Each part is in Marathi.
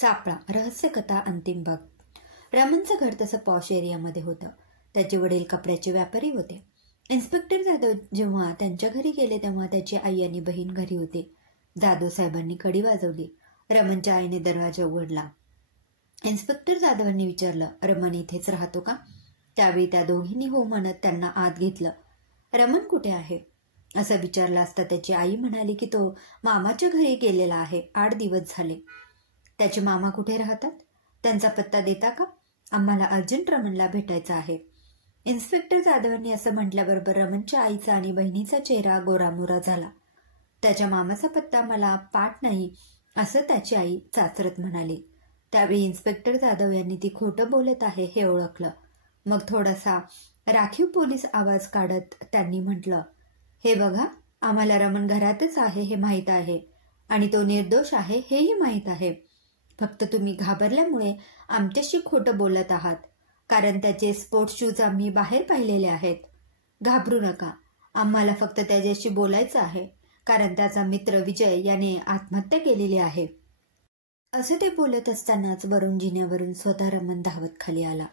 सापळा रहस्यकथा अंतिम भाग. रमणचं घर तसं पॉश एरियामध्ये होतं. त्याचे वडील कपड्याचे व्यापारी होते. इन्स्पेक्टर जाधव जेव्हा त्यांच्या घरी गेले तेव्हा त्याची आई आणि बहीण घरी होते. जाधव साहेबांनी कडी वाजवली. रमणच्या आईने दरवाजा उघडला. इन्स्पेक्टर जाधवांनी विचारलं, रमण इथेच राहतो का? त्यावेळी त्या दोघींनी हो म्हणत त्यांना आत घेतलं. रमण कुठे आहे असं विचारलं असता त्याची आई म्हणाली की तो मामाच्या घरी गेलेला आहे. 8 दिवस झाले. त्याचे मामा कुठे राहतात? त्यांचा पत्ता देता का? आम्हाला अर्जंट रमणला भेटायचं आहे. इन्स्पेक्टर जाधवांनी असं म्हटल्याबरोबर रमणच्या आईचा आणि बहिणीचा चेहरा गोरामोरा झाला. त्याच्या मामाचा पत्ता मला पाठ नाही असं त्याची आई चाचरत म्हणाली. त्यावेळी इन्स्पेक्टर जाधव यांनी ती खोटं बोलत आहे हे ओळखलं. मग थोडासा राखीव पोलीस आवाज काढत त्यांनी म्हटलं, हे बघा, आम्हाला रमण घरातच आहे हे माहीत आहे आणि तो निर्दोष आहे हेही माहीत आहे. फक्त तुम्ही घाबरल्यामुळे आमच्याशी खोटं बोलत आहात, कारण त्याचे स्पोर्ट्स शूज आम्ही बाहेर पाहिलेले आहेत. घाबरू नका, आम्हाला फक्त त्याच्याशी बोलायचं आहे, कारण त्याचा मित्र विजय याने आत्महत्या केलेली आहे. असं ते बोलत असतानाच वरून जिन्यावरून स्वतः रमण धावत खाली आला.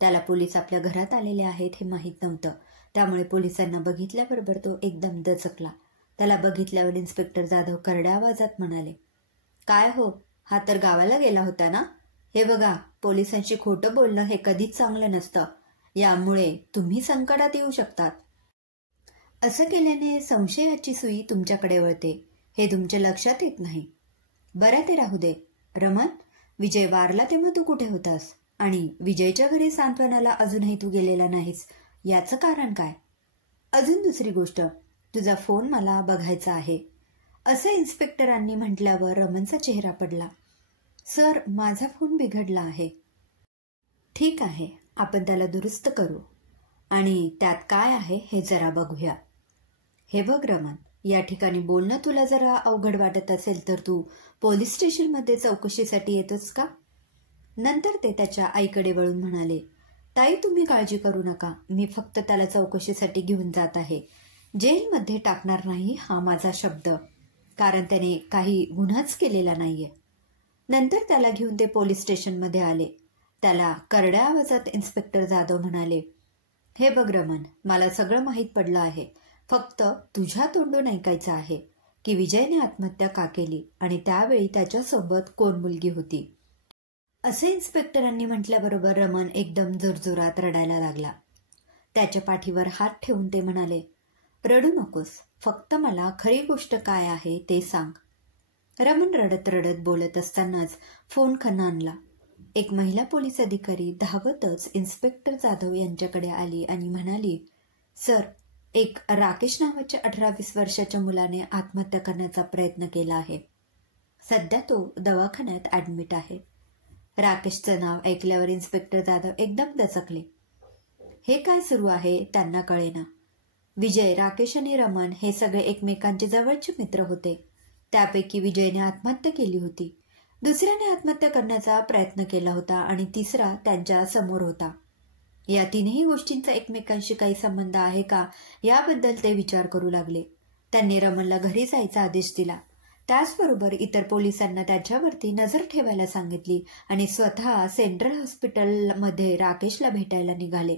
त्याला पोलीस आपल्या घरात आलेले आहेत हे माहीत नव्हतं. त्यामुळे पोलिसांना बघितल्याबरोबर तो एकदम दचकला. त्याला बघितल्यावर इन्स्पेक्टर जाधव करड्या आवाजात म्हणाले, काय हो, हा तर गावाला गेला होता ना? हे बघा, पोलिसांशी खोटं बोलणं हे कधीच चांगलं नसतं. यामुळे तुम्ही संकटात येऊ शकतात. असं केल्याने संशयाची सुई तुमच्याकडे वळते हे तुमच्या लक्षात येत नाही. बरं, ते राहू दे. रमण, विजय वारला तेव्हा तू कुठे होतास? आणि विजयच्या घरी सांत्वनाला अजूनही तू गेलेला नाहीस, याचं कारण काय? अजून दुसरी गोष्ट, तुझा फोन मला बघायचा आहे असं इन्स्पेक्टरांनी म्हटल्यावर रमणचा चेहरा पडला. सर, माझा फोन बिघडला आहे. ठीक आहे, आपण त्याला दुरुस्त करू आणि त्यात काय आहे हे जरा बघूया. हे बघ रमण, या ठिकाणी बोलणं तुला जरा अवघड वाटत असेल तर तू पोलीस स्टेशनमध्ये चौकशीसाठी येतोस का? नंतर ते त्याच्या आईकडे वळून म्हणाले, ताई, तुम्ही काळजी करू नका. मी फक्त त्याला चौकशीसाठी घेऊन जात आहे. जेलमध्ये टाकणार नाही हा माझा शब्द, कारण त्याने काही गुन्हाच केलेला नाहीये. नंतर त्याला घेऊन ते पोलीस स्टेशनमध्ये आले. त्याला करड्या आवाजात इन्स्पेक्टर जाधव म्हणाले, हे बघ रमण, मला सगळं माहीत पडलं आहे. फक्त तुझ्या तोंडून ऐकायचं आहे की विजयने आत्महत्या का केली आणि त्यावेळी त्याच्यासोबत कोण मुलगी होती. असे इन्स्पेक्टरांनी म्हटल्याबरोबर रमण एकदम जोरजोरात रडायला लागला. त्याच्या पाठीवर हात ठेवून ते म्हणाले, रडू नकोस, फक्त मला खरी गोष्ट काय आहे ते सांग. रमण रडत रडत बोलत असतानाच फोन खणाणला. एक महिला पोलीस अधिकारी धावतच इन्स्पेक्टर जाधव यांच्याकडे आली आणि म्हणाली, सर, एक राकेश नावाच्या 18-20 वर्षाच्या मुलाने आत्महत्या करण्याचा प्रयत्न केला आहे. सध्या तो दवाखान्यात ॲडमिट आहे. राकेशचं नाव ऐकल्यावर इन्स्पेक्टर जाधव एकदम दचकले. हे काय सुरू आहे त्यांना कळेना. विजय, राकेश आणि रमण हे सगळे एकमेकांचे जवळचे मित्र होते. त्यापैकी विजयने आत्महत्या केली होती, दुसऱ्याने आत्महत्या करण्याचा प्रयत्न केला होता आणि तिसरा त्यांच्या समोर होता. या तीनही गोष्टींचा एकमेकांशी काही संबंध आहे का याबद्दल ते विचार करू लागले. त्यांनी रमणला घरी जायचा आदेश दिला. त्याचबरोबर इतर पोलिसांना त्याच्यावरती नजर ठेवायला सांगितली आणि स्वतः सेंट्रल हॉस्पिटलमध्ये राकेशला भेटायला निघाले.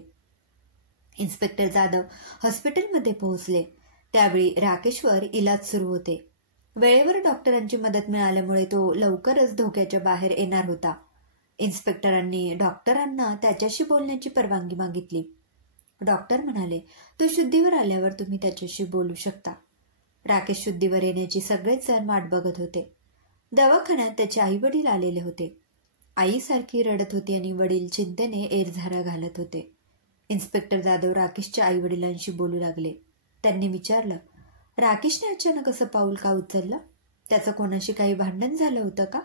इन्स्पेक्टर जाधव हॉस्पिटलमध्ये पोहोचले. त्यावेळी राकेशवर इलाज सुरू होते. वेळेवर डॉक्टरांची मदत मिळाल्यामुळे तो लवकरच धोक्याच्या बाहेर येणार होता. इन्स्पेक्टरांनी डॉक्टरांना त्याच्याशी बोलण्याची परवानगी मागितली. डॉक्टर म्हणाले, तो शुद्धीवर आल्यावर तुम्ही त्याच्याशी बोलू शकता. राकेश शुद्धीवर येण्याची सगळेच जण वाट बघत होते. दवाखान्यात त्याचे आई वडील आलेले होते. आई सारखी रडत होती आणि वडील चिंतेने एरझारा घालत होते. इन्स्पेक्टर जाधव राकेशच्या आई वडिलांशी बोलू लागले. त्यांनी विचारलं, राकेशने अचानक असं पाऊल का उचललं? त्याचं कोणाशी काही भांडण झालं होतं का?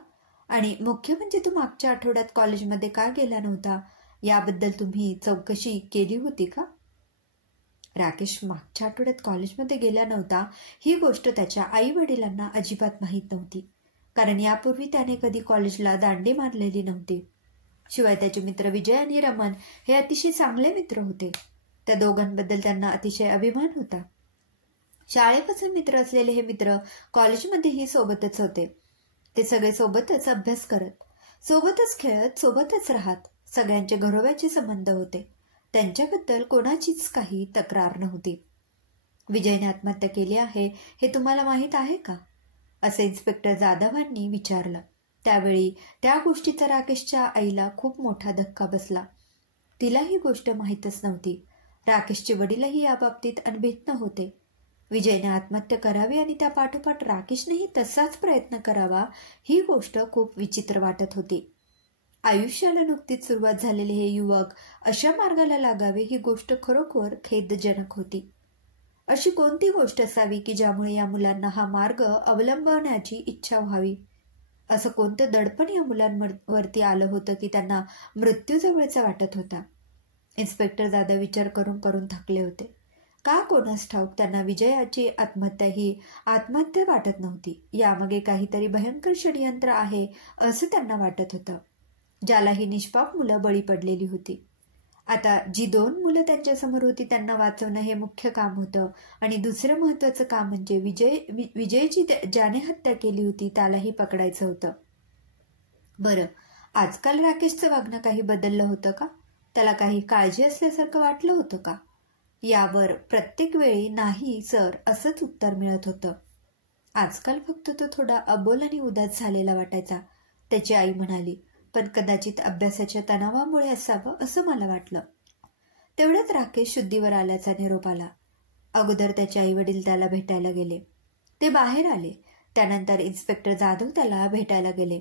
आणि मुख्य म्हणजे तू मागच्या आठवड्यात कॉलेजमध्ये का गेला नव्हता याबद्दल तुम्ही चौकशी केली होती का? राकेश मागच्या आठवड्यात कॉलेजमध्ये गेला नव्हता ही गोष्ट त्याच्या आई वडिलांना अजिबात माहीत नव्हती, कारण यापूर्वी त्याने कधी कॉलेजला दांडी मारलेली नव्हती. शिवाय त्याचे मित्र विजय आणि रमण हे अतिशय चांगले मित्र होते. त्या दोघांबद्दल त्यांना अतिशय अभिमान होता. शाळेपासून मित्र असलेले हे मित्र कॉलेजमध्येही सोबतच होते. ते सगळे सोबतच अभ्यास करत, सोबतच खेळत, सोबतच राहत. सगळ्यांचे घरोब्याचे संबंध होते. त्यांच्याबद्दल कोणाचीच काही तक्रार नव्हती. विजयने आत्महत्या केली आहे हे तुम्हाला माहीत आहे का? असे इन्स्पेक्टर जाधवांनी विचारलं. त्यावेळी त्या गोष्टीचा राकेशच्या आईला खूप मोठा धक्का बसला. तिला ही गोष्ट माहीतच नव्हती. राकेशचे वडीलही याबाबतीत अनभिज्ञ होते. विजयने आत्महत्या करावी आणि त्या पाठोपाठ राकेशनेही तसाच प्रयत्न करावा ही गोष्ट खूप विचित्र वाटत होती. आयुष्याला नुकतीच सुरुवात झालेले हे युवक अशा मार्गाला लागावे ही गोष्ट खरोखर खेदजनक होती. अशी कोणती गोष्ट असावी की ज्यामुळे या मुलांना हा मार्ग अवलंबण्याची इच्छा व्हावी? असं कोणतं दडपण या मुलांवरती आलं होतं की त्यांना मृत्यूजवळचा वाटत होता? इन्स्पेक्टर जाधव विचार करून करून थकले होते. का कोणास ठाऊक त्यांना विजयाची आत्महत्या ही आत्महत्या वाटत नव्हती. यामागे काहीतरी भयंकर षडयंत्र आहे असं त्यांना वाटत होतं, ज्याला ही निष्पाप मुलं बळी पडलेली होती. आता जी 2 मुलं त्यांच्यासमोर होती त्यांना वाचवणं हे मुख्य काम होतं आणि दुसरं महत्त्वाचं काम म्हणजे विजयची ज्याने हत्या केली होती त्यालाही पकडायचं होतं. बरं, आजकाल राकेशचं वागणं काही बदललं होतं का? त्याला काही काळजी असल्यासारखं वाटलं होतं का? यावर प्रत्येक वेळी नाही सर असंच उत्तर मिळत होतं. आजकाल फक्त तो थोडा अबोल आणि उदास झालेला वाटायचा, त्याची आई म्हणाली. पण कदाचित अभ्यासाच्या तणावामुळे असावं असं मला वाटलं. तेवढ्यात राकेश शुद्धीवर आल्याचा निरोप आला. अगोदर त्याचे आईवडील त्याला भेटायला गेले. ते बाहेर आले. त्यानंतर इन्स्पेक्टर जाधव त्याला भेटायला गेले.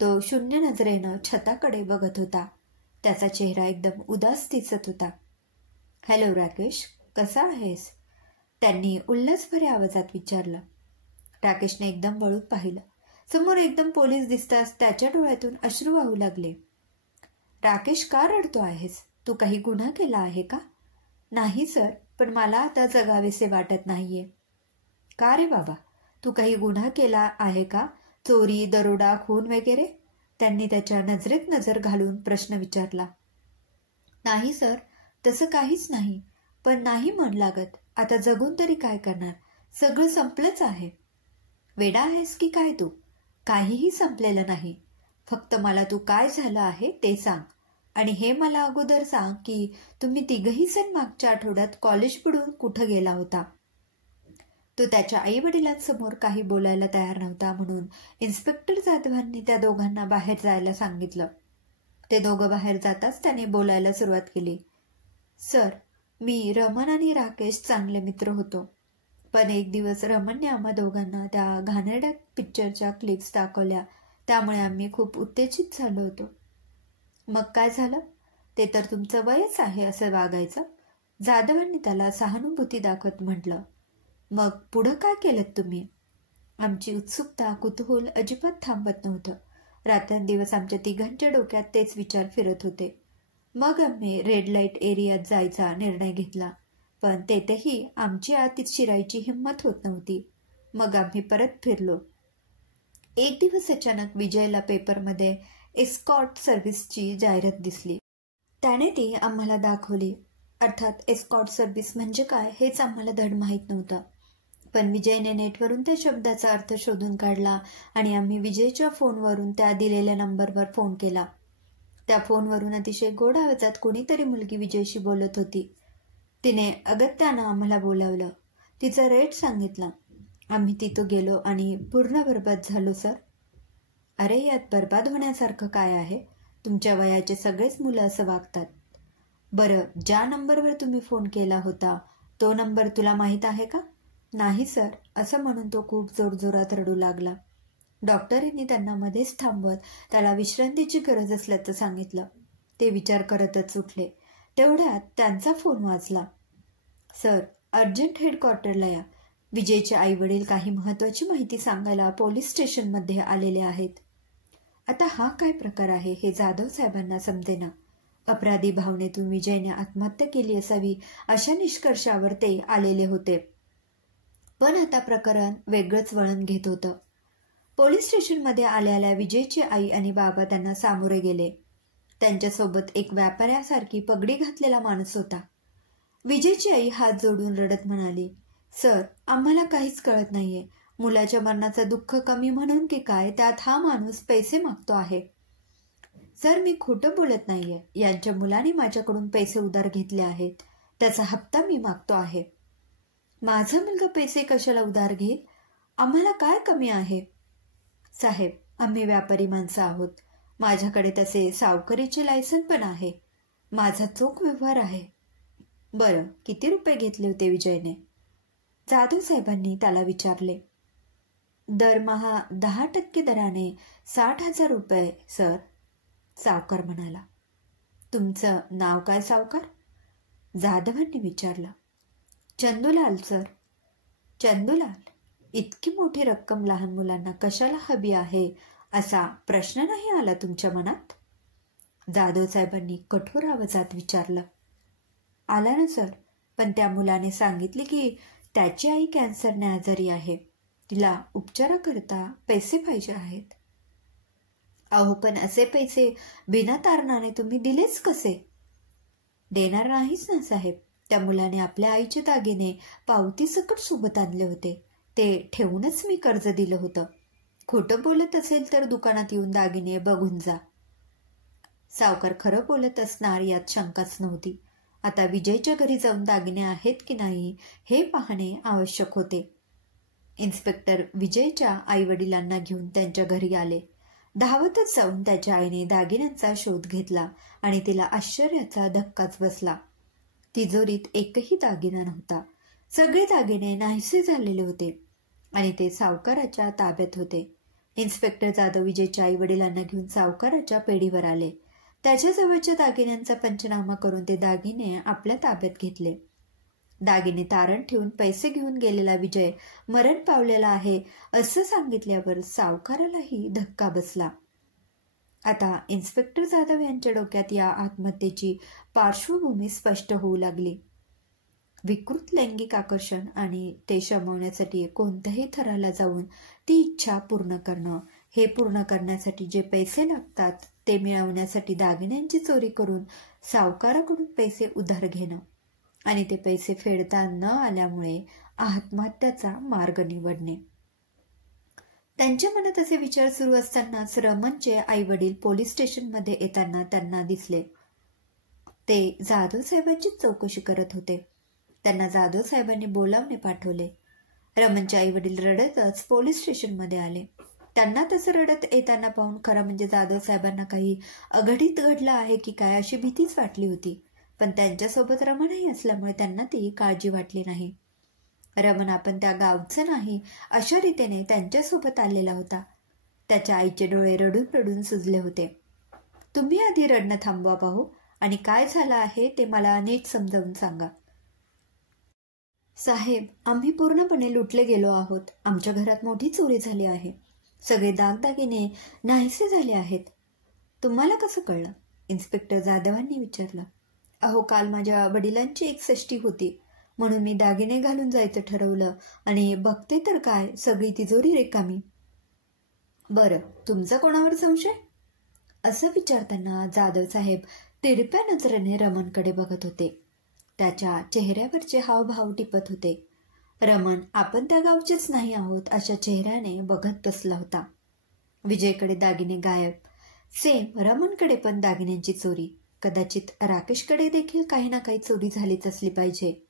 तो शून्य नजरेनं छताकडे बघत होता. त्याचा चेहरा एकदम उदास दिसत होता. हॅलो राकेश, कसा आहेस? त्यांनी उल्हासभऱ्या आवाजात विचारलं. राकेशने एकदम वळून पाहिलं. समोर एकदम पोलीस दिसताच त्याच्या डोळ्यातून अश्रू वाहू लागले. राकेश, का रडतो आहेस? तू काही गुन्हा केला आहे का? नाही सर, पण मला आता जगावेसे वाटत नाहीये. का रे बाबा, तू काही गुन्हा केला आहे का? चोरी, दरोडा, खून वगैरे? त्यांनी त्याच्या नजरेत नजर घालून प्रश्न विचारला. नाही सर, तसं काहीच नाही. पण नाही मन लागत. आता जगून तरी काय करणार? सगळं संपलंच आहे. वेडा आहेस की काय तू? काहीही संपलेलं नाही. फक्त मला तू काय झालं आहे ते सांग. आणि हे मला अगोदर सांग की तुम्ही तिघही जण मागच्या आठवड्यात कॉलेज बुडून कुठं गेला होता? तो त्याच्या आई वडिलांसमोर काही बोलायला तयार नव्हता, म्हणून इन्स्पेक्टर जाधवांनी त्या दोघांना बाहेर जायला सांगितलं. ते दोघं बाहेर जाताच त्याने बोलायला सुरुवात केली. सर, मी, रमन आणि राकेश चांगले मित्र होतो. पण एक दिवस रमनने आम्हा दोघांना त्या घाणेरड्या पिक्चरच्या क्लिप्स दाखवल्या. त्यामुळे आम्ही खूप उत्तेजित झालो होतो. मग काय झालं? ते तर तुमचं वयच आहे असं वागायचं. जाधवांनी त्याला सहानुभूती दाखवत म्हटलं. मग पुढं काय केलं तुम्ही? आमची उत्सुकता, कुतूहल अजिबात थांबत नव्हतं. रात्रंदिवस आमच्या तिघांच्या डोक्यात तेच विचार फिरत होते. मग आम्ही रेड लाईट एरियात जायचा निर्णय घेतला. पण तेथेही आमची आत शिरायची हिंमत होत नव्हती. मग आम्ही परत फिरलो. एक दिवस अचानक विजयला पेपरमध्ये एस्कॉर्ट सर्व्हिसची जाहिरात दिसली. त्याने ती आम्हाला दाखवली. अर्थात एस्कॉर्ट सर्व्हिस म्हणजे काय हेच आम्हाला धड माहीत नव्हतं. पण विजयने नेटवरून त्या शब्दाचा अर्थ शोधून काढला आणि आम्ही विजयच्या फोनवरून त्या दिलेल्या नंबरवर फोन केला. त्या फोनवरून अतिशय गोड आवाजात कोणीतरी मुलगी विजयशी बोलत होती. तिने अगत्यानं आम्हाला बोलावलं. तिचा रेट सांगितला. आम्ही तिथं गेलो आणि पूर्ण बरबाद झालो सर. अरे, यात बरबाद होण्यासारखं काय आहे? तुमच्या वयाचे सगळेच मुलं असं वागतात. बरं, ज्या नंबरवर तुम्ही फोन केला होता तो नंबर तुला माहीत आहे का? नाही सर, असं म्हणून तो खूप जोरजोरात रडू लागला. डॉक्टरांनी त्यांना मध्येच थांबवत त्याला विश्रांतीची गरज असल्याचं सांगितलं. ते विचार करतच उठले. तेवढ्यात त्यांचा फोन वाजला. सर, अर्जंट हेडक्वार्टरला या. विजयचे आईवडील काही महत्त्वाची माहिती सांगायला पोलीस स्टेशनमध्ये आलेले आहेत. आता हा काय प्रकार आहे हे जाधव साहेबांना समजेना. अपराधी भावनेतून विजयने आत्महत्या केली असावी अशा निष्कर्षावर ते आलेले होते. पण आता प्रकरण वेगळंच वळण घेत होतं. पोलीस स्टेशनमध्ये आलेल्या विजयची आई आणि बाबा त्यांना सामोरे गेले. त्यांच्यासोबत एक व्यापाऱ्यासारखी पगडी घातलेला माणूस होता. विजयची आई हात जोडून रडत म्हणाली, सर, आम्हाला काहीच कळत नाहीये. मुलाच्या मरणाचं दुःख कमी म्हणून की काय, त्यात हा माणूस पैसे मागतो आहे. सर, मी खोटं बोलत नाहीये. यांच्या मुलाने माझ्याकडून पैसे उधार घेतले आहेत. त्याचा हप्ता मी मागतो आहे. माझा मुलगा पैसे कशाला उधार घेईल? आम्हाला काय कमी आहे? साहेब, आम्ही व्यापारी माणसं आहोत. माझ्याकडे तसे सावकारीचे लायसन पण आहे. माझा चोख व्यवहार आहे. बरं, किती रुपये घेतले होते विजयने? जाधव साहेबांनी त्याला विचारले. दरमहा 10% दराने 60,000 रुपये सर, सावकार म्हणाला. तुमचं नाव काय सावकार? जाधवांनी विचारलं. चंदूलाल सर. चंदूलाल, इतकी मोठी रक्कम लहान मुलांना कशाला हवी आहे असा प्रश्न नाही आला तुमच्या मनात? जाधव साहेबांनी कठोर आवाजात विचारलं. आला ना सर, पण त्या मुलाने सांगितले की त्याची आई कॅन्सरने आजारी आहे. तिला उपचाराकरता पैसे पाहिजे आहेत. अहो, पण असे पैसे बिना तारणाने तुम्ही दिलेच कसे? देणार नाहीच ना साहेब. त्या मुलाने आपल्या आईचे दागिने पावतीसकट सोबत आणले होते. ते ठेवूनच मी कर्ज दिलं होतं. खोटं बोलत असेल तर दुकानात येऊन दागिने बघून जा. सावकार खरं बोलत असणार यात शंकाच नव्हती. आता विजयच्या घरी जाऊन दागिने आहेत की नाही हे पाहणे आवश्यक होते. इन्स्पेक्टर विजयच्या आईवडिलांना घेऊन त्यांच्या घरी आले. धावतच जाऊन त्याच्या आईने दागिन्यांचा शोध घेतला आणि तिला आश्चर्याचा धक्काच बसला. तिजोरीत एकही दागिना नव्हता. सगळे दागिने नाहीसे झालेले होते आणि ते सावकाराच्या ताब्यात होते. इन्स्पेक्टर जाधव विजयच्या आई वडिलांना घेऊन सावकाराच्या पेढीवर आले. त्याच्याजवळच्या दागिन्यांचा पंचनामा करून ते दागिने आपल्या ताब्यात घेतले. दागिने तारण ठेवून पैसे घेऊन गेलेला विजय मरण पावलेला आहे असं सांगितल्यावर सावकारालाही धक्का बसला. आता इन्स्पेक्टर जाधव यांच्या डोक्यात या आत्महत्येची पार्श्वभूमी स्पष्ट होऊ लागली. विकृत लैंगिक आकर्षण आणि ते शमवण्यासाठी कोणत्याही थराला जाऊन ती इच्छा पूर्ण करणं, हे पूर्ण करण्यासाठी जे पैसे लागतात ते मिळवण्यासाठी दागिन्यांची चोरी करून सावकाराकडून पैसे उधार घेणं आणि ते पैसे फेडता न आल्यामुळे आत्महत्याचा मार्ग निवडणे. त्यांच्या मनात असे विचार सुरू असतानाच रमणचे आई वडील पोलीस स्टेशनमध्ये येताना त्यांना दिसले. ते जाधव साहेबांचीच चौकशी करत होते. त्यांना जाधव साहेबांनी बोलावणे पाठवले. रमणचे आई वडील रडतच पोलीस स्टेशनमध्ये आले. त्यांना तसं रडत येताना पाहून खरं म्हणजे जाधव साहेबांना काही अघटित घडलं आहे की काय अशी भीतीच वाटली होती. पण त्यांच्यासोबत रमणही असल्यामुळे त्यांना ती काळजी वाटली नाही. रमण आपण त्या गावचं नाही अशा रीतीने त्यांच्यासोबत आलेला होता. त्याच्या आईचे डोळे रडून रडून सुजले होते. तुम्ही आधी रडणं थांबवा पाहू आणि काय झालं आहे ते मला नीट समजावून सांगा. साहेब, आम्ही पूर्णपणे लुटले गेलो आहोत. आमच्या घरात मोठी चोरी झाली आहे. सगळे दागदागिने नाहीसे झाले आहेत. तुम्हाला कसं कळलं? इन्स्पेक्टर जाधवांनी विचारलं. अहो, काल माझ्या वडिलांची 61 होती म्हणून मी दागिने घालून जायचं ठरवलं आणि बघते तर काय, सगळी तिजोरी रिकामी. बरं, तुमचा कोणावर संशय? असं विचारताना जाधव साहेब तिरप्या नजरेने रमणकडे बघत होते. त्याच्या चेहऱ्यावरचे हावभाव टिपत होते. रमण आपण त्या गावचेच नाही आहोत अशा चेहऱ्याने बघत बसला होता. विजयकडे दागिने गायब. सेम रमणकडे पण दागिन्यांची चोरी. कदाचित राकेशकडे देखील काही ना काही चोरी झालीच असली पाहिजे.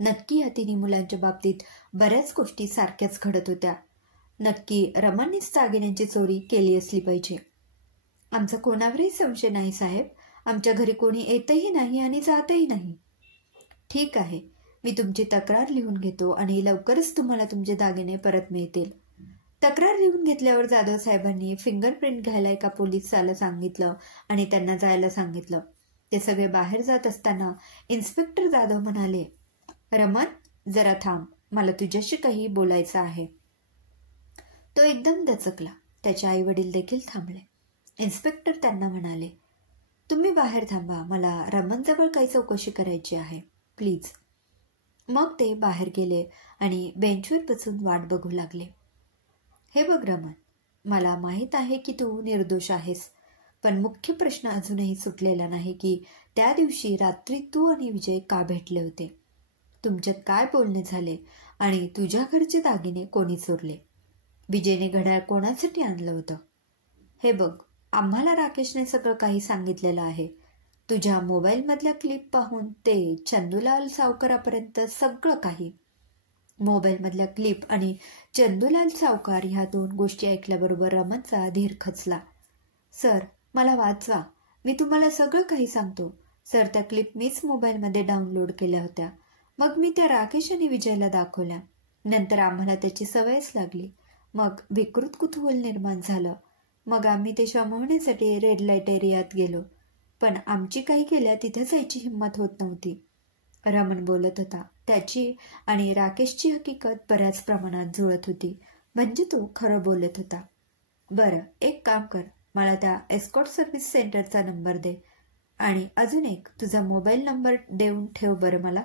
नक्की या तिन्ही मुलांच्या बाबतीत बऱ्याच गोष्टी सारख्याच घडत होत्या. नक्की रमणनेच दागिन्यांची चोरी केली असली पाहिजे. आमचा कोणावरही संशय नाही साहेब. आमच्या घरी कोणी येतही नाही आणि जातही नाही. ठीक आहे, मी तुमची तक्रार लिहून घेतो आणि लवकरच तुम्हाला तुमचे दागिने परत मिळतील. तक्रार लिहून घेतल्यावर जाधव साहेबांनी फिंगरप्रिंट घ्यायला एका पोलिसाला सांगितलं आणि त्यांना जायला सांगितलं. ते सगळे बाहेर जात असताना इन्स्पेक्टर जाधव म्हणाले, रमण, जरा थांब, मला तुझ्याशी काही बोलायचं आहे. तो एकदम दचकला. त्याचे आई वडील देखील थांबले. इन्स्पेक्टर त्यांना म्हणाले, तुम्ही बाहेर थांबा, मला रमणजवळ काही चौकशी करायची आहे, प्लीज. मग ते बाहेर गेले आणि बेंचवर बसून वाट बघू लागले. हे बघ रमण, मला माहीत आहे की तू निर्दोष आहेस, पण मुख्य प्रश्न अजूनही सुटलेला नाही की त्या दिवशी रात्री तू आणि विजय का भेटले होते. तुमच्यात काय बोलणे झाले आणि तुझ्या घरचे दागिने कोणी चोरले? विजयने घड्याळ कोणासाठी आणलं होतं? हे बघ, आम्हाला राकेशने सगळं काही सांगितलेलं आहे. तुझ्या मोबाईलमधल्या क्लिप पाहून ते चंदूलाल सावकारापर्यंत सगळं काही. मोबाईलमधल्या क्लिप आणि चंदूलाल सावकार ह्या 2 गोष्टी ऐकल्याबरोबर रमणचा धीर खचला. सर, मला वाचवा. मी तुम्हाला सगळं काही सांगतो. सर, त्या क्लिप मीच मोबाईलमध्ये डाउनलोड केल्या होत्या. मग मी त्या राकेश आणि विजयला दाखवल्या. नंतर आम्हाला त्याची सवयच लागली. मग विकृत कुतूहल निर्माण झालं. मग आम्ही ते शमवण्यासाठी रेड लाईट एरियात गेलो. पण आमची काही केल्या तिथे जायची हिंमत होत नव्हती. रमण बोलत होता. त्याची आणि राकेशची हकीकत बऱ्याच प्रमाणात जुळत होती. म्हणजे तो खरं बोलत होता. बरं, एक काम कर. मला त्या एस्कॉर्ट सर्व्हिस सेंटरचा नंबर दे. आणि अजून एक, तुझा मोबाईल नंबर देऊन ठेव बरं मला.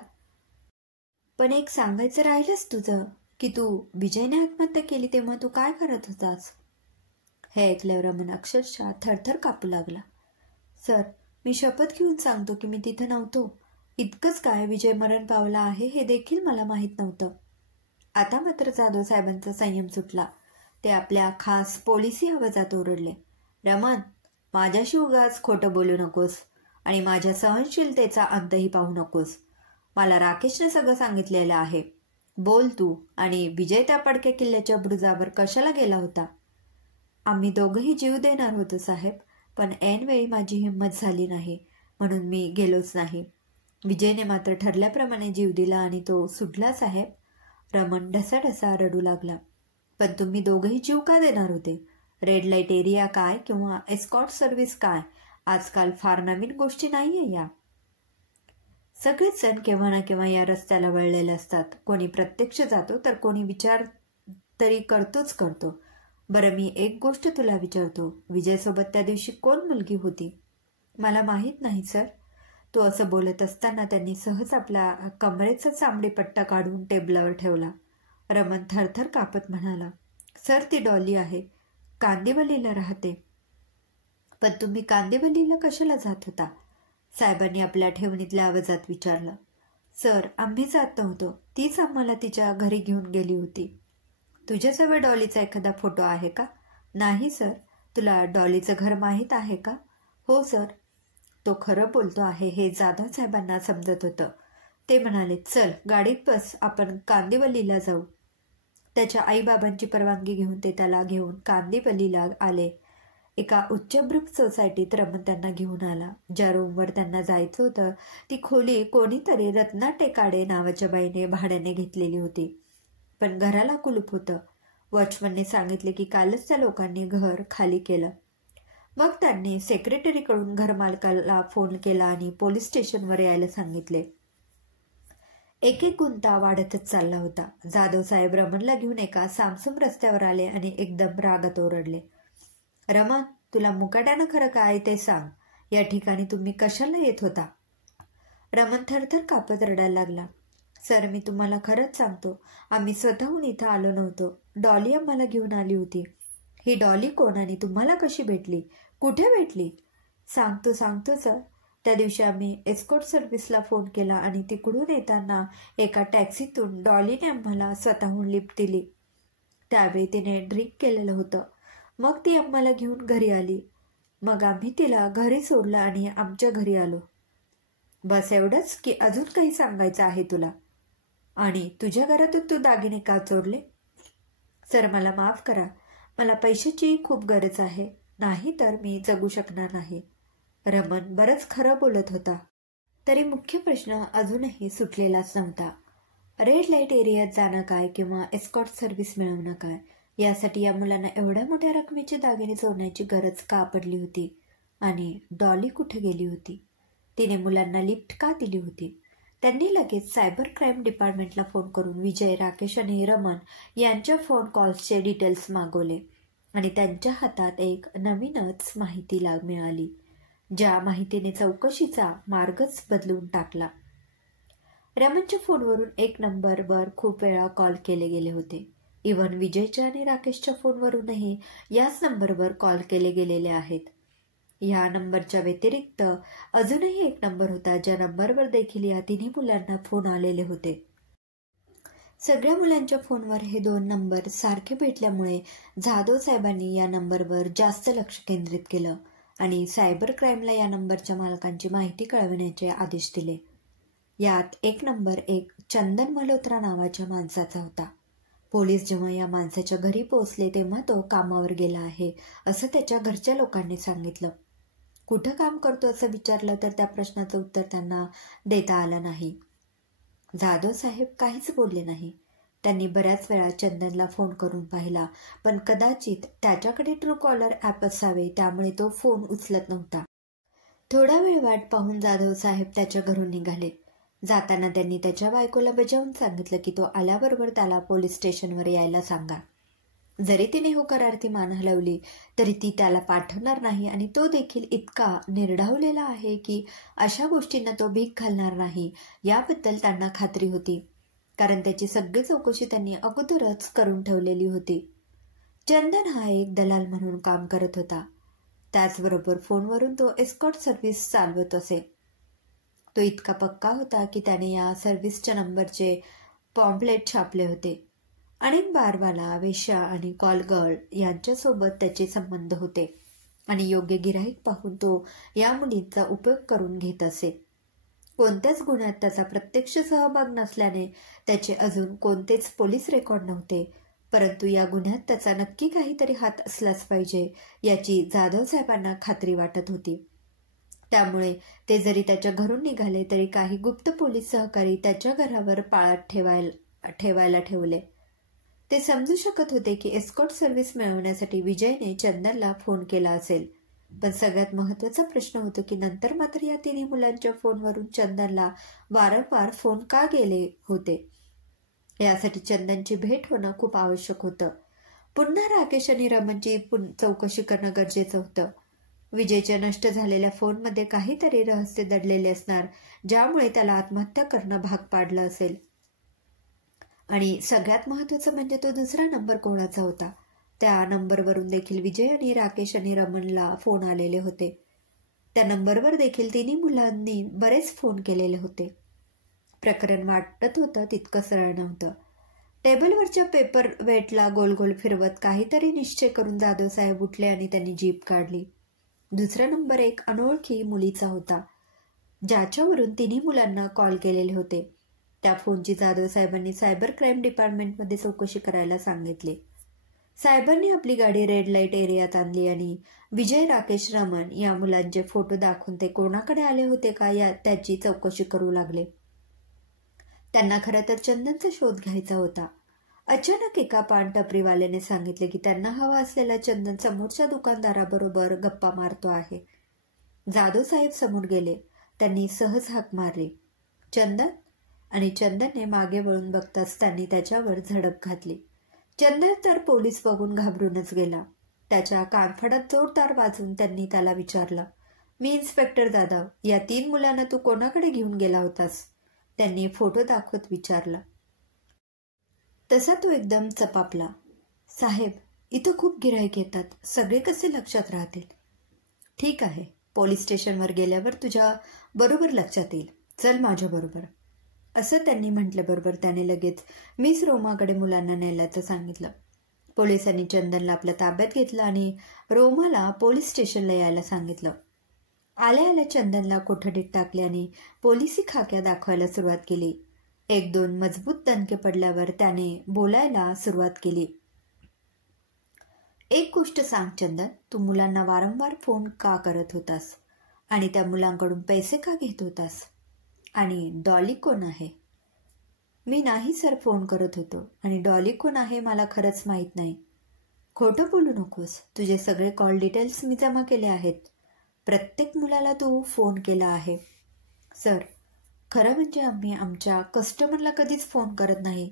पण एक सांगायचं राहिलंच तुझं, की तू विजयने आत्महत्या केली तेव्हा तू काय करत होतास? हे ऐकल्यावर रमण अक्षरशः थरथर कापू लागला. सर, मी शपथ घेऊन सांगतो की मी तिथे नव्हतो. इतकंच काय, विजय मरण पावला आहे हे देखील मला माहीत नव्हतं. आता मात्र जाधव साहेबांचा संयम सुटला. ते आपल्या खास पोलिसी आवाजात ओरडले. रमण, माझ्याशी उगाच खोटं बोलू नकोस आणि माझ्या सहनशीलतेचा अंतही पाहू नकोस. मला राकेशने सगळं सांगितलेलं आहे. बोल तू. आणि विजय त्या पडक्या किल्ल्याच्या बुरुजावर कशाला गेला होता? आम्ही दोघंही जीव देणार होतो साहेब, पण ऐनवेळी माझी हिंमत झाली नाही म्हणून मी गेलोच नाही. विजयने मात्र ठरल्याप्रमाणे जीव दिला आणि तो सुटला साहेब. रमण ढसाढसा रडू लागला. पण तुम्ही दोघंही जीव का देणार होते? रेड लाईट एरिया काय किंवा एस्कॉर्ट सर्व्हिस काय, आजकाल फार नवीन गोष्टी नाहीये या. सगळेच जण केव्हा ना केव्हा या रस्त्याला वळलेले असतात. कोणी प्रत्यक्ष जातो तर कोणी विचार तरी करतोच करतो. बरं, मी एक गोष्ट तुला विचारतो. विजयसोबत त्या दिवशी कोण मुलगी होती? मला माहीत नाही सर. तो असं बोलत असताना त्यांनी सहज आपला कमरेचा चामडी पट्टा काढून टेबलावर ठेवला. रमण थरथर कापत म्हणाला, सर, ती डॉली आहे. कांदिवलीला राहते. पण तुम्ही कांदिवलीला कशाला जात होता? साहेबांनी आपल्या ठेवणीतल्या आवाजात विचारलं. सर, आम्ही जात नव्हतो. तीच आम्हाला तिच्या घरी घेऊन गेली होती. तुझ्याजवळ डॉलीचा एखादा फोटो आहे का? नाही सर. तुला डॉलीचं घर माहीत आहे का? हो सर. तो खरं बोलतो आहे हे जाधव साहेबांना समजत होतं. ते म्हणाले, चल गाडीत बस, आपण कांदिवलीला जाऊ. त्याच्या आईबाबांची परवानगी घेऊन ते त्याला घेऊन कांदिवलीला आले. एका उच्चभ्रू सोसायटीत रमण त्यांना घेऊन आला. ज्या रूमवर त्यांना जायचं होतं ती खोली कोणीतरी रत्ना टेकाडे नावाच्या बाईने भाड्याने घेतलेली होती. पण घराला कुलूप होतं. वॉचमनने सांगितले की कालच त्या लोकांनी घर खाली केलं. मग त्यांनी सेक्रेटरीकडून घरमालकाला फोन केला आणि पोलीस स्टेशनवर यायला सांगितले. एक एक गुंता वाढतच चालला होता. जाधव साहेब रमणला घेऊन एका सामसूम रस्त्यावर आले आणि एकदम रागात ओरडले. रमण, तुला मुकाट्यानं खरं काय ते सांग. या ठिकाणी तुम्ही कशाला येत होता? रमण थरथर कापत रडायला लागला. सर, मी तुम्हाला खरंच सांगतो. आम्ही स्वतःहून इथं आलो नव्हतो. डॉली आम्हाला घेऊन आली होती. ही डॉली कोण आणि तुम्हाला कशी भेटली? कुठे भेटली? सांगतो सर. त्या दिवशी आम्ही एस्कॉर्ट सर्व्हिसला फोन केला आणि तिकडून येताना एका टॅक्सीतून डॉलीने आम्हाला स्वतःहून लिफ्ट दिली. त्यावेळी तिने ड्रिंक केलेलं होतं. मग ती आम्हाला घेऊन घरी आली. मग आम्ही तिला घरी सोडलं आणि आमच्या घरी आलो. बस एवढंच की अजून काही सांगायचं आहे तुला? आणि तुझ्या घरातून तू दागिने का चोरले? सर, मला माफ करा. मला पैशाची खूप गरज आहे. नाही तर मी जगू शकणार नाही. रमण बरंच खरं बोलत होता. तरी मुख्य प्रश्न अजूनही सुटलेलाच नव्हता. रेड लाईट एरियात जाणं काय किंवा एस्कॉर्ट सर्व्हिस मिळवणं काय, यासाठी या मुलांना एवढ्या मोठ्या रकमेचे दागिने चोरण्याची गरज का पडली होती? आणि डॉली कुठे गेली होती? तिने मुलांना लिफ्ट का दिली होती? त्यांनी लगेच सायबर क्राईम डिपार्टमेंटला फोन करून विजय, राकेश आणि रमण यांच्या फोन कॉल्सचे डिटेल्स मागवले आणि त्यांच्या हातात एक नवीनच माहिती मिळाली, ज्या माहितीने चौकशीचा मार्गच बदलून टाकला. रमणच्या फोनवरून एक नंबरवर खूप वेळा कॉल केले गेले होते. इव्हन विजयच्या आणि राकेशच्या फोनवरूनही याच नंबरवर कॉल केले गेलेले आहेत. ह्या नंबरच्या व्यतिरिक्त अजूनही एक नंबर होता, ज्या नंबरवर देखील या तिन्ही मुलांना फोन आलेले होते. सगळ्या मुलांच्या फोनवर हे 2 नंबर सारखे भेटल्यामुळे जाधव साहेबांनी या नंबरवर जास्त लक्ष केंद्रित केलं आणि सायबर क्राईमला या नंबरच्या मालकांची माहिती कळविण्याचे आदेश दिले. यात एक नंबर चंदन मल्होत्रा नावाच्या माणसाचा होता. पोलीस जेव्हा या माणसाच्या घरी पोहोचले तेव्हा तो कामावर गेला आहे असं त्याच्या घरच्या लोकांनी सांगितलं. कुठं काम करतो असं विचारलं तर त्या प्रश्नाचं उत्तर त्यांना देता आलं नाही. जाधव साहेब काहीच बोलले नाही. त्यांनी बऱ्याच वेळा चंदनला फोन करून पाहिला, पण कदाचित त्याच्याकडे ट्रू कॉलर ॲप असावे त्यामुळे तो फोन उचलत नव्हता. थोडा वेळ वाट पाहून जाधव साहेब त्याच्या घरून निघाले. जाताना त्यांनी त्याच्या बायकोला बजावून सांगितलं की तो आल्याबरोबर त्याला पोलीस स्टेशनवर यायला सांगा. जरी तिने होकारार्थी मान हलवली तरी ती त्याला पाठवणार नाही आणि तो देखील इतका निर्ढावलेला आहे की अशा गोष्टींना तो भीक घालणार नाही याबद्दल त्यांना खात्री होती, कारण त्याची सगळी चौकशी त्यांनी अगोदरच करून ठेवलेली होती. चंदन हा एक दलाल म्हणून काम करत होता. त्याचबरोबर फोनवरून तो एस्कॉर्ट सर्व्हिस चालवत असे. तो इतका पक्का होता की त्याने या सर्व्हिसच्या नंबरचे पॉम्पलेट छापले होते. अनेक बारवाला, वेश्या आणि कॉलगर्ल यांच्यासोबत त्याचे संबंध होते आणि योग्य गिऱ्हाईक पाहून तो या मुलींचा उपयोग करून घेत असे. कोणत्याच गुन्ह्यात त्याचा प्रत्यक्ष सहभाग नसल्याने त्याचे अजून कोणतेच पोलीस रेकॉर्ड नव्हते, परंतु या गुन्ह्यात त्याचा नक्की काहीतरी हात असलाच पाहिजे याची जाधव साहेबांना खात्री वाटत होती. त्यामुळे ते जरी त्याच्या घरून निघाले तरी काही गुप्त पोलीस सहकारी त्याच्या घरावर पाळत ठेवायला ठेवले. ते समजू शकत होते की एस्कॉर्ट सर्व्हिस मिळवण्यासाठी विजयने चंदनला फोन केला असेल, पण सगळ्यात महत्त्वाचा प्रश्न होता की नंतर मात्र या तिन्ही मुलांच्या फोनवरून चंदनला वारंवार फोन का गेले होते. यासाठी चंदनची भेट होणं खूप आवश्यक होतं. पुन्हा राकेश आणि रमणची चौकशी करणं गरजेचं होतं. विजयच्या नष्ट झालेल्या फोनमध्ये काहीतरी रहस्य दडलेले असणार, ज्यामुळे त्याला आत्महत्या करणं भाग पाडलं असेल. आणि सगळ्यात महत्त्वाचं म्हणजे तो दुसरा नंबर कोणाचा होता. त्या नंबरवरून देखील विजय आणि राकेश आणि रमणला फोन आलेले होते. त्या नंबरवर देखील तिन्ही मुलांनी बरेच फोन केलेले होते. प्रकरण वाटत होतं तितकं सरळ नव्हतं. टेबलवरच्या पेपर वेटला गोल गोल फिरवत काहीतरी निश्चय करून जाधव साहेब उठले आणि त्यांनी जीप काढली. दुसरा नंबर एक अनोळखी मुलीचा होता, ज्याच्यावरून तिन्ही मुलांना कॉल केलेले होते. त्या फोनची जाधव साहेबांनी सायबर क्राईम डिपार्टमेंटमध्ये चौकशी करायला सांगितले. साहेबांनी आपली गाडी रेड लाईट एरियात आणली आणि विजय, राकेश, रमण या मुलांचे फोटो दाखवून ते कोणाकडे आले होते का त्याची चौकशी करू लागले. त्यांना खरं तर चंदनचा शोध घ्यायचा होता. अचानक एका पान टपरीवाल्याने सांगितले की त्यांना हवा असलेला चंदन समोरच्या दुकानदाराबरोबर गप्पा मारतो आहे. जाधव साहेब समोर गेले. त्यांनी सहज हाक मारली, चंदन, आणि चंदनने मागे वळून बघताच त्यांनी त्याच्यावर झडप घातली. चंदन तर पोलीस बघून घाबरूनच गेला. त्याच्या कानफडात जोरदार वाजवून त्यांनी त्याला विचारलं, मी इन्स्पेक्टर जाधव, या 3 मुलांना तू कोणाकडे घेऊन गेला होतास? त्यांनी फोटो दाखवत विचारलं. तसा तो एकदम चपापला, साहेब, इथं खूप गिऱ्हाईक येतात, सगळे कसे लक्षात राहतील? ठीक आहे, पोलीस स्टेशनवर गेल्यावर तुझ्या बरोबर लक्षात येईल, चल माझ्या बरोबर, असं त्यांनी म्हटल्याबरोबर त्याने लगेच मिस रोमाकडे मुलांना नेल्याचं सांगितलं. पोलिसांनी चंदनला आपल्या ताब्यात घेतलं आणि रोमाला पोलीस स्टेशनला यायला सांगितलं. आल्या आल्या चंदनला कोठडीत टाकले आणि पोलिसी खाक्या दाखवायला सुरुवात केली. 1-2 मजबूत दणके पडल्यावर त्याने बोलायला सुरुवात केली. एक गोष्ट सांग चंदन, तू मुलांना वारंवार फोन का करत होतास आणि त्या मुलांकडून पैसे का घेत होतास? आणि डॉली कोण आहे? मी नाही सर फोन करत होतो, आणि डॉली कोण आहे मला खरंच माहीत नाही. खोटं बोलू नकोस, तुझे सगळे कॉल डिटेल्स मी जमा केले आहेत. प्रत्येक मुलाला तू फोन केला आहे. सर, खरं म्हणजे आम्ही आमच्या कस्टमरला कधीच फोन करत नाही,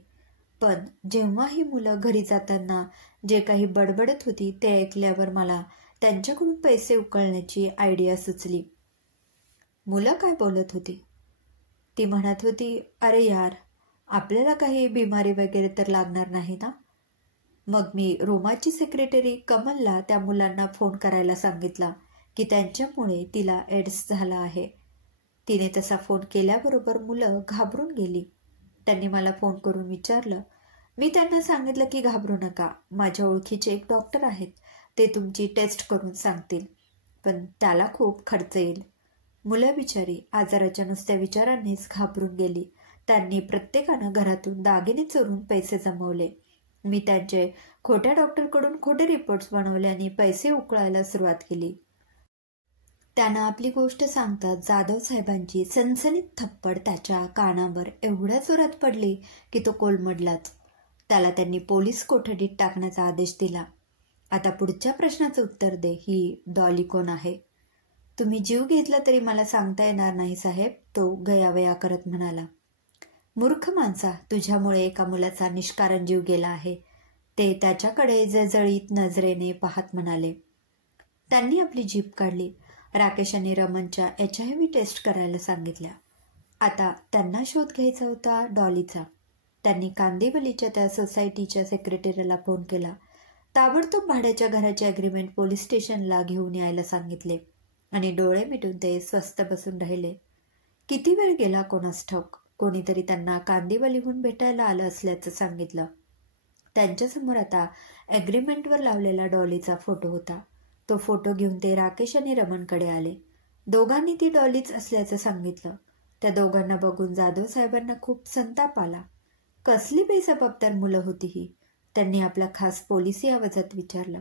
पण जेव्हा ही मुलं घरी जाताना जे काही बडबडत होती ते ऐकल्यावर मला त्यांच्याकडून पैसे उकळण्याची आयडिया सुचली. मुलं काय बोलत होती? ती म्हणत होती, अरे यार, आपल्याला काही बिमारी वगैरे तर लागणार नाही ना? मग मी रोमाची सेक्रेटरी कमलला त्या मुलांना फोन करायला सांगितला की त्यांच्यामुळे तिला एड्स झाला आहे. तिने तसा फोन केल्याबरोबर मुलं घाबरून गेली. त्यांनी मला फोन करून विचारलं. मी त्यांना सांगितलं की घाबरू नका, माझ्या ओळखीचे एक डॉक्टर आहेत, ते तुमची टेस्ट करून सांगतील, पण त्याला खूप खर्च येईल. मुलं बिचारी आजाराच्या नुसत्या विचारांनीच घाबरून गेली. त्यांनी प्रत्येकानं घरातून दागिने चोरून पैसे जमवले. मी त्यांचे खोट्या डॉक्टरकडून खोटे रिपोर्ट्स बनवले आणि पैसे उकळायला सुरुवात केली. त्यानं आपली गोष्ट सांगतात जाधव साहेबांची सनसनीत थप्पड त्याच्या कानावर एवढ्या जोरात पडली की तो कोलमडलाच. त्याला त्यांनी पोलीस कोठडीत टाकण्याचा आदेश दिला. आता पुढच्या प्रश्नाचं उत्तर दे, ही डॉली कोण आहे? तुम्ही जीव घेतला तरी मला सांगता येणार नाही साहेब, तो गयावया करत म्हणाला. मूर्ख माणसा, तुझ्यामुळे एका मुलाचा निष्कारण जीव गेला आहे, ते त्याच्याकडे जळजळीत नजरेने पाहत म्हणाले. त्यांनी आपली जीभ काढली. राकेश आणि रमनच्या HIV टेस्ट करायला सांगितल्या. आता त्यांना शोध घ्यायचा होता डॉलीचा. त्यांनी कांदिवलीच्या त्या सोसायटीच्या सेक्रेटरीला फोन केला. ताबडतोब भाड्याच्या घराचे अग्रीमेंट पोलीस स्टेशनला घेऊन यायला सांगितले आणि डोळे मिटून ते स्वस्थ बसून राहिले. किती वेळ गेला कोणास ठाऊक. कोणीतरी त्यांना कांदिवलीहून भेटायला आलं असल्याचं सांगितलं. त्यांच्यासमोर आता अग्रीमेंटवर लावलेला डॉलीचा फोटो होता. तो फोटो घेऊन ते राकेश आणि रमनकडे आले. दोघांनी ती डॉलीच असल्याचं सांगितलं. त्या दोघांना बघून जाधव साहेबांना खूप संताप आला. कसली बेजबाबदार मुलं होती ही. त्यांनी आपला खास पोलिसी आवाजात विचारलं.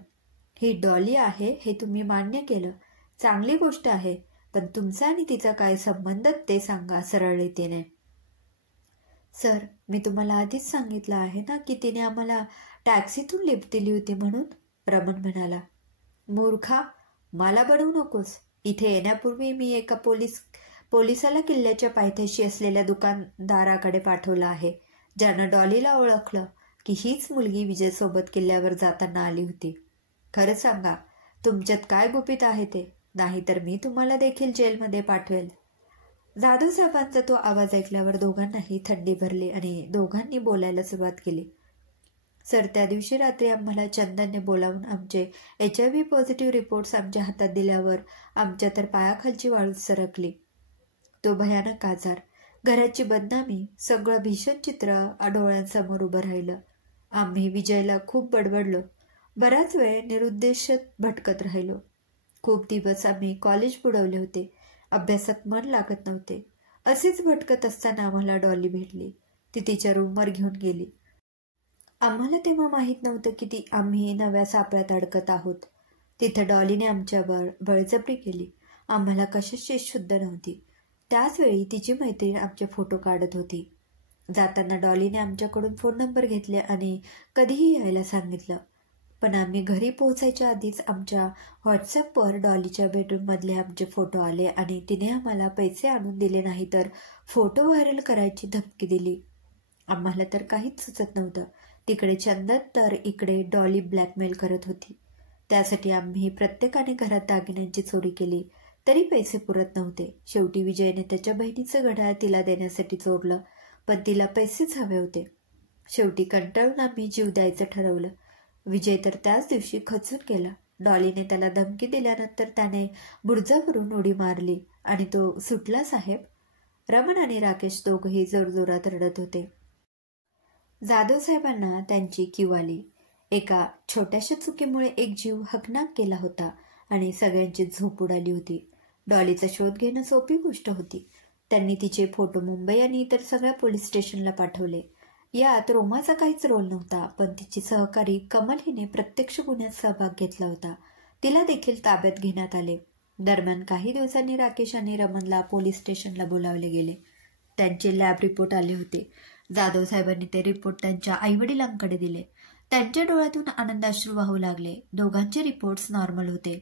ही डॉली आहे हे तुम्ही मान्य केलं, चांगली गोष्ट आहे, पण तुमचा आणि तिचा काय संबंध ते सांगा सरळ रीतीने. सर, मी तुम्हाला आधीच सांगितलं आहे ना की तिने आम्हाला टॅक्सीतून लिफ्ट दिली होती म्हणून, रमन म्हणाला. मूर्खा, मला बनवू नकोस. इथे येण्यापूर्वी मी एका पोलिसाला किल्ल्याच्या पायथ्याशी असलेल्या दुकानदाराकडे पाठवलं आहे, ज्यानं डॉलीला ओळखलं की हीच मुलगी विजयसोबत किल्ल्यावर जाताना आली होती. खरं सांगा, तुमच्यात काय गुपित आहे ते, नाहीतर मी तुम्हाला देखील जेलमध्ये पाठवेल. जाधव साहेबांचा तो आवाज ऐकल्यावर दोघांनाही थंडी भरली आणि दोघांनी बोलायला सुरुवात केली. सर, त्या दिवशी रात्री आम्हाला चंदनने बोलावून आमचे HIV पॉझिटिव्ह रिपोर्ट्स आमच्या हातात दिल्यावर आमच्या तर पायाखालची वाळू सरकली. तो भयानक आजार, घराची बदनामी, सगळं भीषण चित्र डोळ्यांसमोर उभं राहिलं. आम्ही विजयला खूप बडबडलो. बराच वेळ निरुद्देश भटकत राहिलो. खूप दिवस आम्ही कॉलेज बुडवले होते. अभ्यासात मन लागत नव्हते. असेच भटकत असताना आम्हाला डॉली भेटली. ती तिच्या रूमवर घेऊन गेली. आम्हाला तेव्हा माहीत नव्हतं की आम्ही नव्या सापळ्यात अडकत आहोत. तिथं डॉलीने आमच्यावर बळजबरी केली. आम्हाला कशाची शुद्ध नव्हती. त्याचवेळी तिची मैत्रीण आमचे फोटो काढत होती. जाताना डॉलीने आमच्याकडून फोन नंबर घेतले आणि कधीही यायला सांगितलं. पण आम्ही घरी पोहोचायच्या आधीच आमच्या व्हॉट्सॲपवर डॉलीच्या बेडरूममधले आमचे फोटो आले आणि तिने आम्हाला पैसे आणून दिले नाही तर फोटो व्हायरल करायची धमकी दिली. आम्हाला तर काहीच सुचत नव्हतं. तिकडे चंदन तर इकडे डॉली ब्लॅकमेल करत होती. त्यासाठी आम्ही प्रत्येकाने घरात दागिन्यांची चोरी केली, तरी पैसे पुरत नव्हते. शेवटी विजयने त्याच्या बहिणीचं घड्याळ तिला देण्यासाठी चोरलं, पण तिला पैसेच हवे होते. शेवटी कंटाळून आम्ही जीव द्यायचं ठरवलं. विजय तर त्याच दिवशी खचून गेला. डॉलीने त्याला धमकी दिल्यानंतर त्याने बुर्जावरून उडी मारली आणि तो सुटला साहेब. रमन आणि राकेश दोघंही जोरजोरात रडत होते. जाधव साहेबांना त्यांची कीव आली. एका छोट्याशा चुकीमुळे एक जीव हकनाक केला होता आणि सगळ्यांची झोप उडाली होती. डॉलीचा शोध घेणं सोपी गोष्ट होती. त्यांनी तिचे फोटो मुंबई आणि इतर सगळ्या पोलीस स्टेशनला पाठवले. यात रोमाचा काहीच रोल नव्हता, पण तिची सहकारी कमल हिने प्रत्यक्ष गुन्ह्यात सहभाग घेतला होता. तिला देखील ताब्यात घेण्यात आले. दरम्यान काही दिवसांनी राकेश आणि रमनला पोलीस स्टेशनला बोलावले गेले. त्यांचे लॅब रिपोर्ट आले होते. जाधव साहेबांनी ते रिपोर्ट त्यांच्या आईवडिलांकडे दिले. त्यांच्या डोळ्यातून आनंदाश्रू वाहू लागले. दोघांचे रिपोर्ट्स नॉर्मल होते.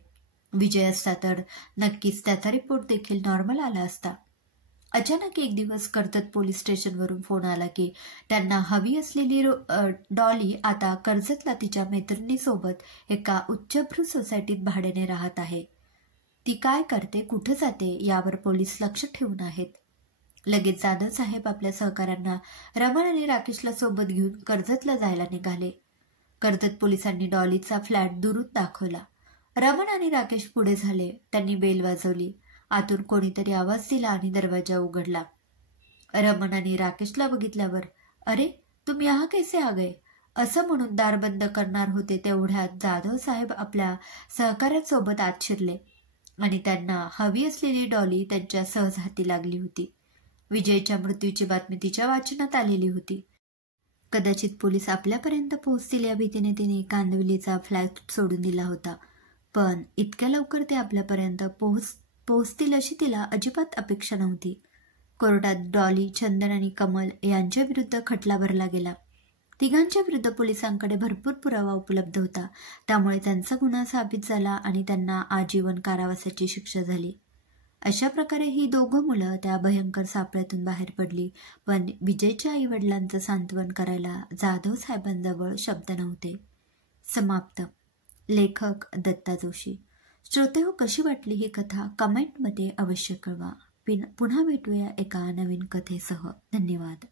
विजय असता तर नक्कीच त्याचा रिपोर्ट देखील नॉर्मल आला असता. अचानक एक दिवस कर्जत पोलीस स्टेशनवरून फोन आला की त्यांना हवी असलेली डॉली आता कर्जतला तिच्या मैत्रिणीसोबत एका उच्चभ्रू सोसायटीत भाड्याने राहत आहे. ती काय करते, कुठं जाते यावर पोलीस लक्ष ठेवून आहेत. लगेच जाधव साहेब आपल्या सहकाऱ्यांना रमन आणि राकेशला सोबत घेऊन कर्जतला जायला निघाले. कर्जत पोलिसांनी डॉलीचा फ्लॅट दुरून दाखवला. रमन आणि राकेश पुढे झाले. त्यांनी बेल वाजवली. आतून कोणीतरी आवाज दिला आणि दरवाजा उघडला. रमण आणि राकेशला बघितल्यावर, अरे तुम यहाँ कैसे आ गए, असं म्हणून दार बंद करणार होते तेवढ्यात जाधव साहेब आपल्या सहकाऱ्यांसोबत आत शिरले आणि त्यांना हवी असलेली डॉली त्यांच्या सहज हाती लागली होती. विजयच्या मृत्यूची बातमी तिच्या वाचनात आलेली होती. कदाचित पोलीस आपल्यापर्यंत पोहोचतील या भीतीने तिने कांदिवलीचा फ्लॅट सोडून दिला होता, पण इतक्या लवकर ते आपल्यापर्यंत पोहोचतील अशी तिला अजिबात अपेक्षा नव्हती. कोर्टात डॉली, चंदन आणि कमल यांच्या विरुद्ध खटला भरला गेला. तिघांच्या विरुद्ध पोलिसांकडे भरपूर पुरावा उपलब्ध होता, त्यामुळे त्यांचा गुन्हा साबित झाला आणि त्यांना आजीवन कारावासाची शिक्षा झाली. अशा प्रकारे ही दोघं मुलं त्या भयंकर सापळ्यातून बाहेर पडली, पण विजयच्या आईवडिलांचं सांत्वन करायला जाधव साहेबांजवळ शब्द नव्हते. समाप्त. लेखक दत्ता जोशी. श्रोतेहो, कशी वाटली ही कथा कमेंटमध्ये अवश्य कळवा. पुन्हा भेटूया एका नवीन कथेसह. धन्यवाद.